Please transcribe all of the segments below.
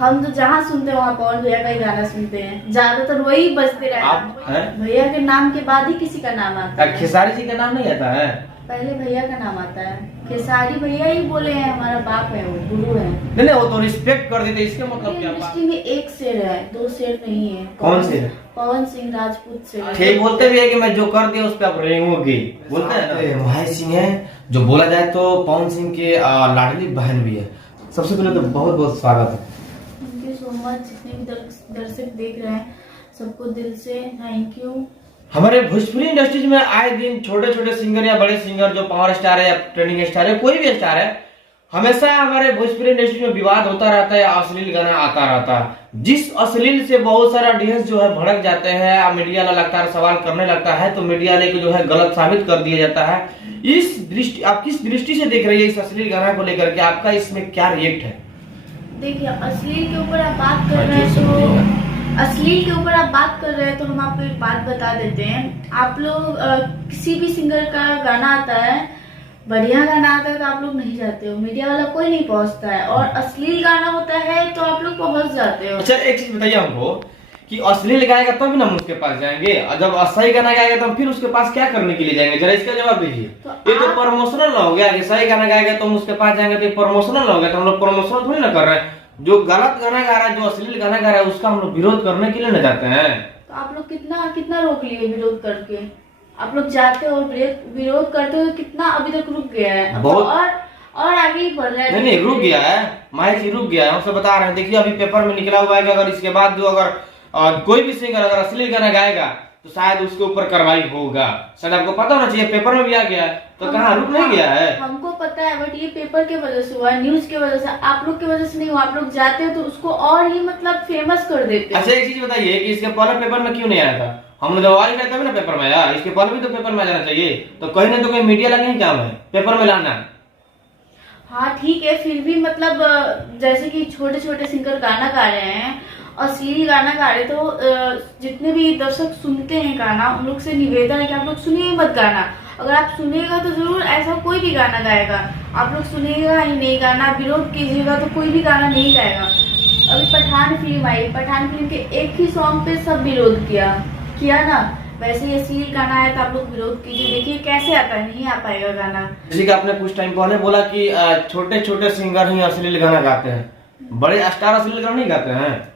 हम तो जहाँ सुनते हैं वहाँ पवन भैया का ही गाना सुनते हैं, ज्यादातर वही बजते रहते हैं। भैया के नाम के बाद ही किसी का नाम आता है। खेसारी जी का नाम नहीं आता है? पहले भैया का नाम आता है। खेसारी भैया ही बोले हैं, हमारा बाप है, वो गुरु है। नहीं वो तो रिस्पेक्ट कर देते, इसके मतलब क्या? इंडस्ट्री में एक शेर है, दो शेर नहीं है। कौन शेर? पवन सिंह राजपूत शेर। ठीक बोलते भी है कि मैं जो कर दिया उस पर आप रेंगोगे, बोलते हैं ना। भाई सिंह है जो बोला जाए तो पवन सिंह के लाडली बहन भी है। सबसे पहले तो बहुत बहुत स्वागत है। Thank you so much. जितने भी दर्शक देख रहे हैं सबको दिल से थैंक यू। हमारे भोजपुरी इंडस्ट्रीज में आए दिन छोटे छोटे सिंगर या बड़े सिंगर जो पावर स्टार है या ट्रेंडिंग स्टार है, कोई भी स्टार है, हमेशा हमारे भोजपुरी इंडस्ट्री में विवाद होता रहता है या अश्लील गाना आता रहता है। जिस अश्लील से बहुत सारा ऑडियंस जो है भड़क जाते हैं, मीडिया लगातार सवाल करने लगता है, तो मीडिया ने जो है गलत साबित कर दिया जाता है। इस दृष्टि आप किस दृष्टि से देख रही है इस अश्लील गाना को लेकर के? आपका इसमें क्या रिएक्ट है? देखिए, अश्लील के ऊपर आप बात कर रहे हैं तो अश्लील के ऊपर आप बात कर रहे हैं तो हम आपको एक बात बता देते हैं। आप लोग किसी भी सिंगर का गाना आता है, बढ़िया गाना आता है तो आप लोग नहीं जाते हो, मीडिया वाला कोई नहीं पहुंचता है। और अश्लील गाना होता है तो आप लोग पहुंच जाते हो। अच्छा एक चीज बताइए हमको कि अश्लील गाएगा तब ना हम उसके पास जाएंगे, और जब सही गाना गाएगा तो फिर उसके पास क्या करने के लिए जाएंगे? जरा इसका जवाब दीजिए। ये तो प्रमोशनल ना हो गया कि सही गाना गाएगा तो हम उसके पास जाएंगे, तो प्रमोशनल ना हो गया। तो हम लोग प्रमोशनल थोड़ी ना कर रहे हैं। जो गलत गाना गा रहा है, जो अश्लील गाना गा रहा है, उसका हम लोग विरोध करने के लिए न जाते हैं। तो आप लोग कितना रोक लिए विरोध करके? आप लोग जाते हो विरोध करते हो, कितना अभी तक रुक गया है? बहुत और आगे ही बढ़ रहा है। नहीं रुक गया है, माइक ही रुक गया है। हमसे बता रहे हैं, देखिए अभी पेपर में निकला हुआ है कि अगर इसके बाद जो अगर कोई भी सिंगर अगर अश्लील गाना गाएगा तो शायद उसके ऊपर कार्रवाई होगा। शायद आपको पता होना चाहिए, पेपर में भी आ गया है। तो कहाँ रुक नहीं गया है? हमको पता है, बट ये पेपर के वजह से हुआ, न्यूज के वजह से, आप लोग की वजह से नहीं हुआ। आप लोग जाते हो तो उसको और ही मतलब फेमस कर देते हैं। अच्छा एक चीज बताइए कि इसके पहले पेपर में क्यों नहीं आया था? हम लोग जब आवाज करते हैं ना पेपर में आया, इसके पहले भी तो पेपर में आ जाना चाहिए। तो कहीं ना तो कहीं मीडिया लगे ही काम है पेपर में लाना। हाँ ठीक है, फिर भी मतलब जैसे कि छोटे छोटे सिंगर गाना गा रहे हैं, अश्लील गाना गा रहे, तो जितने भी दर्शक सुनते हैं गाना, उन लोग से निवेदन है कि आप लोग सुनिए मत गाना। अगर आप सुनिएगा तो जरूर ऐसा कोई भी गाना गाएगा, आप लोग सुनिएगा ही नहीं गाना, विरोध कीजिएगा तो कोई भी गाना नहीं गाएगा। अभी पठान फिल्म आई, पठान फिल्म के एक ही सॉन्ग पे सब विरोध किया ना। वैसे ही अश्लील गाना है तो आप लोग विरोध कीजिए, देखिए कैसे आता है, नहीं आ पाएगा गाना। जैसे कि आपने कुछ टाइम पहले बोला कि छोटे छोटे सिंगर ही अश्लील गाना गाते हैं, बड़े स्टार अश्लील गाना नहीं गाते हैं।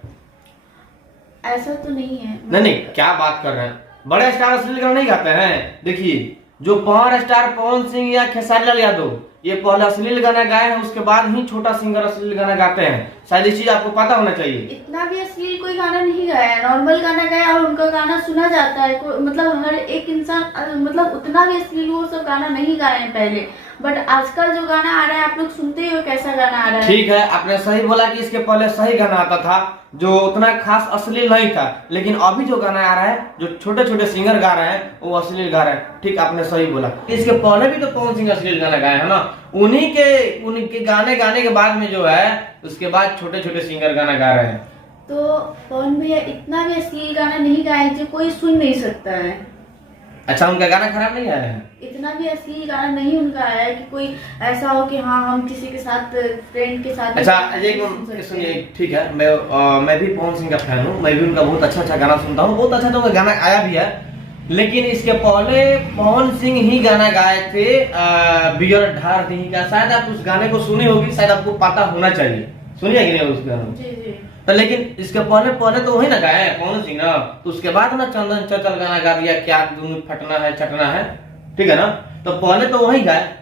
ऐसा तो नहीं है। नहीं क्या बात कर रहे हैं? बड़े स्टार अश्लील गाना नहीं गाते हैं। देखिए जो पावर स्टार पवन सिंह या खेसारी लाल यादव, ये पहले अश्लील गाना गाए हैं, उसके बाद ही छोटा सिंगर अश्लील गाना गाते हैं। शायद इस चीज आपको पता होना चाहिए। इतना भी अश्लील कोई गाना नहीं गाया है, नॉर्मल गाना गाया और उनका गाना सुना जाता है। मतलब हर एक इंसान मतलब उतना भी अश्लील वो सब गाना नहीं गाए हैं पहले। बट आजकल जो गाना आ रहा है आप लोग सुनते हो, कैसा गाना आ रहा है। ठीक है, आपने सही बोला कि इसके पहले सही गाना आता था जो उतना खास अश्लील नहीं था, लेकिन अभी जो गाना आ रहा है, जो छोटे छोटे सिंगर गा रहे हैं, वो अश्लील गा रहे हैं। ठीक, आपने सही बोला। इसके पहले भी तो पवन सिंह अश्लील गाना गाए है ना, उन्हीं के गाने गाने के बाद में जो है उसके बाद छोटे छोटे सिंगर गाना गा रहे हैं। तो पवन भैया इतना भी अश्लील गाना नहीं गाए जो कोई सुन नहीं सकता है। अच्छा, उनका गाना खराब नहीं आया है? इतना भी अश्लील गाना नहीं उनका आया है कि कोई ऐसा हो कि हाँ हम किसी के साथ, फ्रेंड के साथ। अच्छा सुनिए, ठीक है, मैं भी पवन सिंह का फैन हूँ, मैं भी उनका बहुत अच्छा गाना सुनता हूँ, बहुत अच्छा तो उनका गाना आया भी है। लेकिन इसके पहले पवन सिंह ही गाना गाए थे बियर ढार दी का। शायद आप उस गाने को सुनी होगी, शायद आपको पता होना चाहिए। सुनिए कि नहीं उस गाने? जी जी। तो लेकिन इसके पहले तो वही ना गाए पवन सिंह ना, तो उसके बाद ना चंदन चंचल गाना गा दिया, क्या दून फटना है चटना है, ठीक है ना। तो पहले तो वही गाए,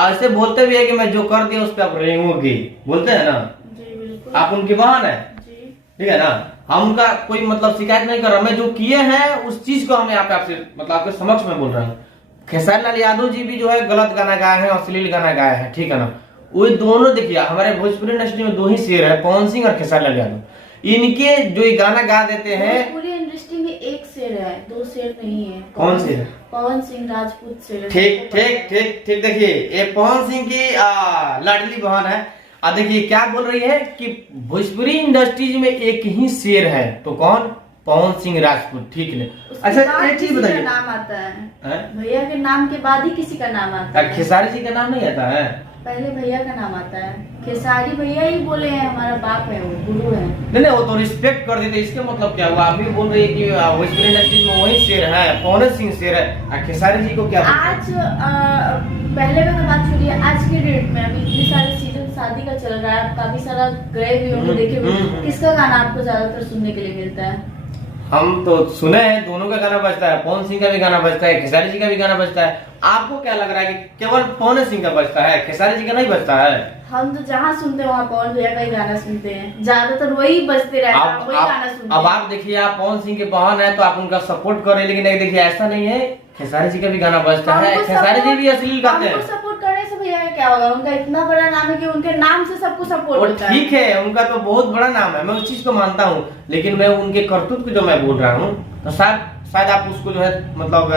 ऐसे बोलते भी है कि मैं जो कर दिया उस पर आप रेंगोगे, बोलते हैं ना। जी बिल्कुल। आप उनकी बहन है, ठीक है ना। हम उनका कोई मतलब शिकायत नहीं कर रहा, मैं जो किए हैं उस चीज को हम यहाँ पे आपसे मतलब आपके समक्ष में बोल रहा हूँ। खेसारी लाल यादव जी भी जो है गलत गाना गाए हैं, अश्लील गाना गाए हैं, ठीक है ना। वो दोनों देखिए, हमारे भोजपुरी इंडस्ट्री में दो ही शेर है, पवन सिंह और खेसारी लाल यादव। इनके जो ये गाना गा देते हैं, पूरी इंडस्ट्री में एक शेर है, दो शेर नहीं है। कौन शेर है? पवन सिंह राजपूत शेर। ठीक ठीक ठीक ठीक। देखिए ये पवन सिंह की लाडली बहन है। देखिए क्या बोल रही है कि भोजपुरी इंडस्ट्रीज में एक ही शेर है, तो कौन? पवन सिंह राजपूत, ठीक है। अच्छा एक चीज बताइए, नाम आता है भैया के नाम के बाद ही किसी का नाम आता है। खेसारी जी का नाम नहीं आता है? पहले भैया का नाम आता है, खेसारी भैया ही बोले हैं, हमारा बाप है, वो गुरु है। नहीं नहीं, वो तो रिस्पेक्ट कर देते, इसके मतलब क्या हुआ? आप भी बोल रही है कि भोजपुरी इंडस्ट्री में वही शेर है, पवन सिंह शेर है, और खेसारी जी को क्या बोलते हैं? आज पहले का तो बात छोड़िए, आज के डेट में अभी इतने सारे सीजन शादी का चल रहा है, काफी सारा गए भी होंगे, देखे भी, किसका गाना आपको ज्यादातर सुनने के लिए मिलता है? हम तो सुने हैं दोनों का गाना बजता है, पवन सिंह का भी गाना बजता है, खेसारी जी का भी गाना बजता है। आपको क्या लग रहा है कि केवल पवन सिंह का बजता है, खेसारी जी का नहीं बजता है? हम तो जहाँ सुनते हैं वहाँ पवन भैया का ही गाना सुनते हैं, ज्यादातर वही बजते रहता है, वही गाना सुनते अब हैं। आप देखिए, आप पवन सिंह के बहन है तो आप उनका सपोर्ट करें, लेकिन नहीं, देखिए ऐसा नहीं है, खेसारी जी का भी गाना बजता है, खेसारी जी भी अश्लील गाते हैं। सपोर्ट करने से भैया का क्या होगा? उनका इतना बड़ा नाम है कि उनके नाम से सबको सपोर्ट होता है। ठीक है, उनका तो बहुत बड़ा नाम है, मैं उस चीज को मानता हूँ, लेकिन मैं उनके करतूत को जो मैं बोल रहा हूँ, तो शायद आप उसको जो है मतलब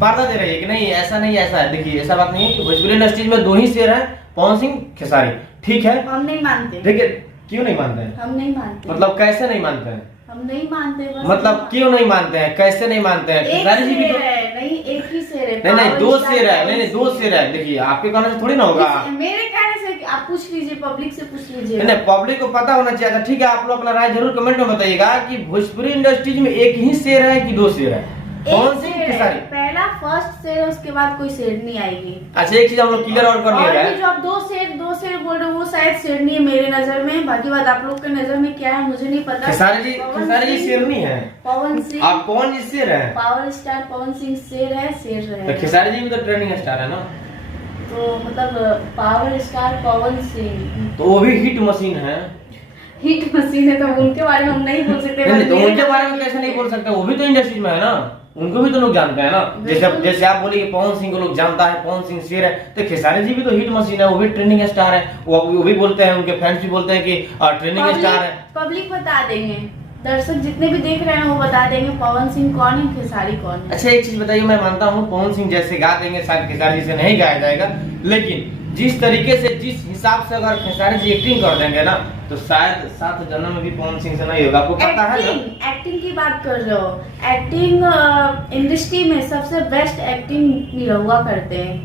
पर्दा दे रही है कि नहीं, ऐसा नहीं, ऐसा है। देखिए ऐसा बात नहीं है कि भोजपुरी इंडस्ट्री में दो ही शेर है, पवन सिंह, खेसारी, ठीक है। हम नहीं मानते। देखिए क्यों नहीं मानते हैं? हम नहीं मानते। मतलब कैसे नहीं मानते हैं? हम नहीं मानते, बस मतलब क्यों नहीं मानते हैं, कैसे नहीं मानते हैं? एक खेसारी जी भी शेर तो है, नहीं एक ही शेर है। नहीं नहीं, पावर दो स्टार शेर है, पवन नहीं नहीं, दो सिंह। शेर है। देखिए आपके कहने से थोड़ी ना होगा। मेरे कहने से आप पूछ लीजिए, पब्लिक से पूछ लीजिए। नहीं, पब्लिक को पता होना चाहिए। अच्छा ठीक है, आप लोग अपना राय जरूर कमेंट में बताइएगा कि भोजपुरी इंडस्ट्रीज में एक ही शेर है कि दो शेर है, पवन सिंह, खेसारी? पहला फर्स्ट शेर है, उसके बाद कोई शेर नहीं आएगी। अच्छा एक चीज हम लोग क्लियर और कर और लिया भी है, जो आप दो शेर बोल रहे हो, वो शायद शेर नहीं है मेरे नजर में, बाकी बात आप लोग के नजर में क्या है मुझे नहीं पता। खेसारी जी शेर नहीं है, पवन सिंह, आप पवन जी शेर है, पावर स्टार पवन सिंह शेर है, शेर तो है। खेसारी जी भी तो ट्रेंडिंग स्टार है ना, तो मतलब पावर स्टार पवन सिंह तो वो भी हिट मशीन है। हिट मशीन है, तो उनके बारे में हम नहीं बोल सकते। नहीं तो उनके बारे में कैसे नहीं बोल सकते? वो भी तो इंडस्ट्री में है ना, उनको भी तो लोग जानते हैं ना। जैसे आप बोले कि पवन सिंह को लोग जानता है, पवन सिंह शेर है, तो खेसारी जी भी तो हिट मशीन है, वो भी ट्रेंडिंग स्टार है। वो भी बोलते हैं, उनके फैंस भी बोलते हैं कि ट्रेंडिंग स्टार है। पब्लिक बता देंगे, दर्शक जितने भी देख रहे हैं वो बता देंगे पवन सिंह कौन है, खेसारी कौन है। अच्छा एक चीज बताइए, मैं मानता हूँ पवन सिंह जैसे गा देंगे शायद खेसारी जी से नहीं गाया जाएगा, लेकिन जिस तरीके से, जिस हिसाब से अगर खेसारी जी एक्टिंग कर देंगे ना, तो शायद 7 जन्म में भी पवन सिंह से नहीं होगा। आपको पता है ना? एक्टिंग की बात कर रहे हो, एक्टिंग इंडस्ट्री में सबसे बेस्ट एक्टिंग निरहुआ करते हैं,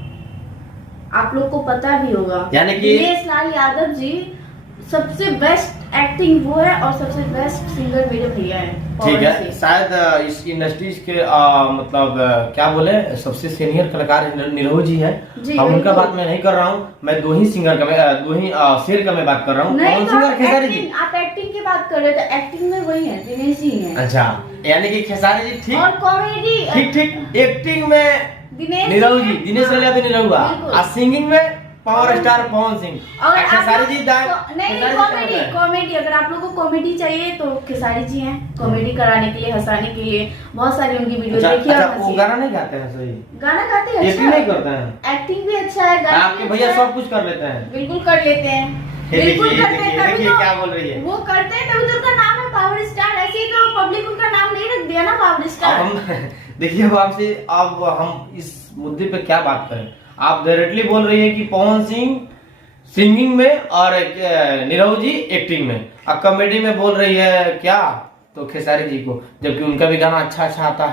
आप लोग को पता भी होगा। यानी कि दिनेश लाल यादव जी सबसे बेस्ट एक्टिंग वो है, और सबसे बेस्ट सिंगर मेरे भैया है। ठीक है, शायद इस इंडस्ट्रीज के मतलब क्या बोले, सबसे सीनियर कलाकार निरहु जी है। हम उनका बात मैं नहीं कर रहा हूँ, मैं दो ही सिंगर का, दो ही शेर का मैं बात कर रहा हूँ, पवन सिंह और खेसारी जी। आप एक्टिंग की बात कर रहे थे, एक्टिंग में वही है, दिनेश जी है। अच्छा, यानी कि खेसारी जी ठीक, और कॉमेडी ठीक एक्टिंग में दिनेश निरहु जी, दिनेश लाल यादव निरहुआ, बिल्कुल। और सिंगिंग में पावर स्टार पवन सिंह और खेसारी जी। नहीं, कॉमेडी अगर आप लोगों को कॉमेडी चाहिए तो खेसारी जी हैं, कॉमेडी कराने के लिए, हंसाने के लिए। बहुत सारी उनकी वीडियो देखिए। अच्छा, वो गाना नहीं गाते हैं? सही गाना गाते हैं, एक्टिंग नहीं करते हैं? एक्टिंग भी अच्छा है, गाना आपके भैया सब कुछ कर लेते हैं? बिल्कुल कर लेते हैं, बिल्कुल करते हैं। तभी तो क्या बोल रही है वो करते हैं, तभी तो उनका नाम है पावर स्टार। ऐसे ही तो पब्लिक उनका नाम नहीं रख दिया ना पावर स्टार। देखिए अब हम इस मुद्दे पे क्या बात करें? आप डायरेक्टली बोल रही है कि पवन सिंह सिंगिंग में और निरहु जी एक्टिंग में, और कॉमेडी में बोल रही है क्या तो खेसारी जी को, जबकि उनका भी गाना अच्छा आता है।